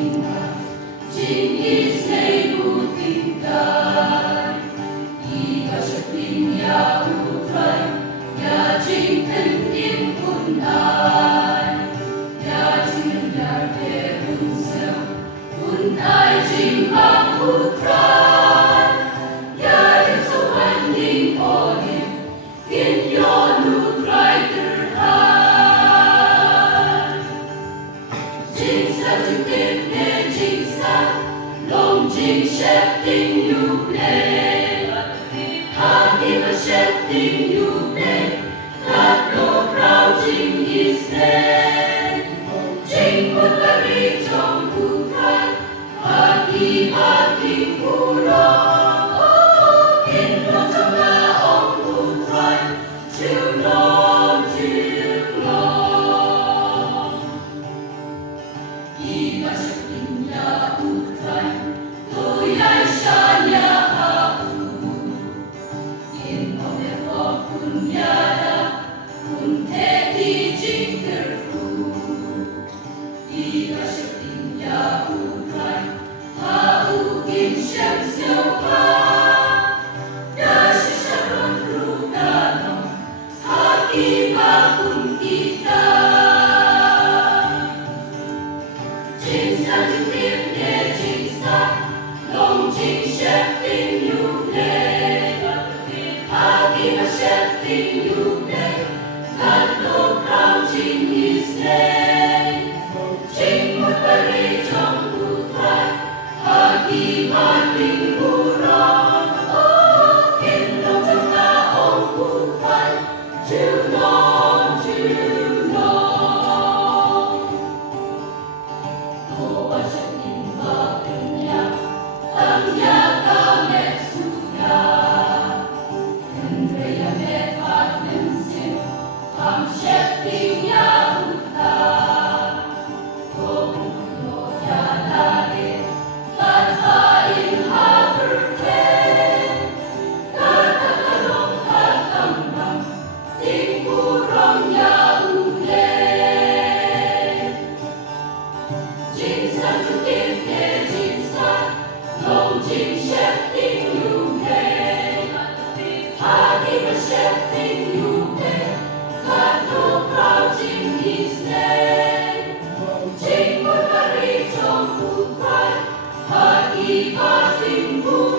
Chính Israel tingkai, iba siya pinya utray, ya jing pendim unay, ya jing nyarke unsel, unay jing ang utray, ya jing sawanding olim, kinyon utray terhad. Jing sa jing timne jing sa, long jing shepting you play, hagi ba shepting you play, tatlo proud jing Israel, jing put bari chong utray, hagi bating puro, oh, kinlong chong laong utray, too long, too long. Iba siya pinya utray, tuyay siya niya hau. In omepo kunyada, kunte di jingkerku. Iba siya pinya utray, haugin siyang siyoka. Dasi siya ron rugano, hagi bakun kita. Jinsa jing timne jinsa, long jing shepting you play, hagi ba shepting you play, tatlo proud jing Israel, jing mo bari chong utray, hagi bating puro, oh, kinlong chong laong utray, too long, too long. Kowa siya timbakan niya, ang yaga met suya. Andrea met Patlinsin, ang shepting niya uta. Kung loya lari, katayin haberten, katakalong katambang, tingkurang niya ulit. Jinsa jukin ke jinsa, long jing shepting you play, hagi ba shepting you play, tatlo proud jing Israel, jing mo bari chong utray, hagi bating puro.